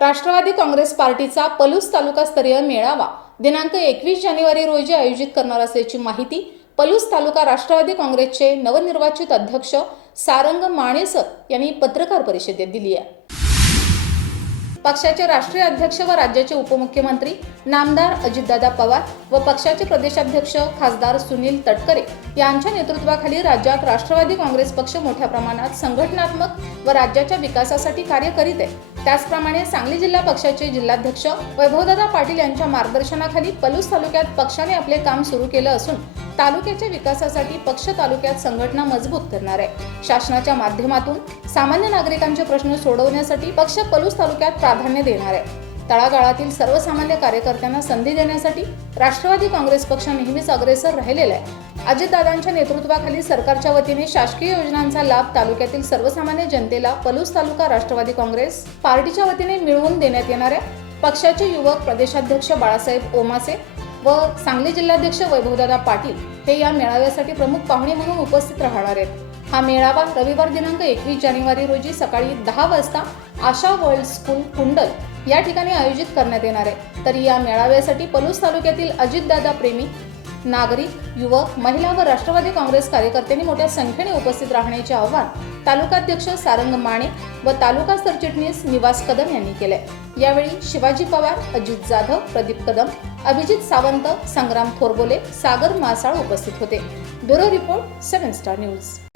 राष्ट्रवादी काँग्रेस पार्टीचा पलूस तालुकास्तरीय मेळावा. दिनांक एकवीस जानेवारी रोजी आयोजित करणार असल्याची माहिती पलूस तालुका राष्ट्रवादी काँग्रेसचे नवनिर्वाचित अध्यक्ष सारंग माणेसर यांनी पत्रकार परिषदेत दिली आहे. पक्षाचे राष्ट्रीय अध्यक्ष व राज्याचे उपमुख्यमंत्री नामदार अजितदादा पवार व पक्षाचे प्रदेशाध्यक्ष खासदार सुनील तटकरे यांच्या नेतृत्वाखाली राज्यात राष्ट्रवादी काँग्रेस पक्ष मोठ्या प्रमाणात संघटनात्मक व राज्याच्या विकासासाठी कार्य करीत आहे. त्याचप्रमाणे सांगली जिल्हा पक्षाचे जिल्हाध्यक्ष वैभवदादा पाटील यांच्या मार्गदर्शनाखाली पलूस तालुक्यात पक्षाने आपले काम सुरू केलं असून तालुक्याच्या विकासासाठी पक्ष तालुक्यात संघटना मजबूत करणार आहे. शासनाच्या माध्यमातून सामान्य नागरिकांचे प्रश्न सोडवण्यासाठी पक्ष पलूस तालुक्यात प्राधान्य देणार आहे. तळागाळातील सर्वसामान्य कार्यकर्त्यांना संधी देण्यासाठी राष्ट्रवादी काँग्रेस पक्ष नेहमीच अग्रेसर राहिलेला आहे. अजितदादांच्या नेतृत्वाखाली सरकारच्या वतीने शासकीय योजनांचा लाभ तालुक्यातील सर्वसामान्य जनतेला पलूस तालुका राष्ट्रवादी काँग्रेस पार्टीच्या वतीने मिळवून देण्यात येणार आहे. पक्षाचे युवक प्रदेशाध्यक्ष बाळासाहेब ओमासे व सांगली जिल्हाध्यक्ष वैभवदादा पाटील हे या मेळाव्यासाठी प्रमुख पाहुणे म्हणून उपस्थित राहणार आहेत. हा मेळावा रविवार दिनांक एकवीस जानेवारी रोजी सकाळी दहा वाजता आशा वर्ल्ड स्कूल कुंडल या ठिकाणी आयोजित करण्यात येणार आहे. तर या मेळाव्यासाठी पलूस तालुक्यातील अजितदादा प्रेमी नागरिक युवक महिला व राष्ट्रवादी काँग्रेस कार्यकर्त्यांनी मोठ्या संख्येने उपस्थित राहण्याचे आव्हान तालुकाध्यक्ष सारंग माणे व तालुका सरचिटणीस निवास कदम यांनी केले यावेळी शिवाजी पवार अजित जाधव प्रदीप कदम अभिजित सावंत संग्राम थोरबोले सागर मासाळ उपस्थित होते. Bureau report seven star news.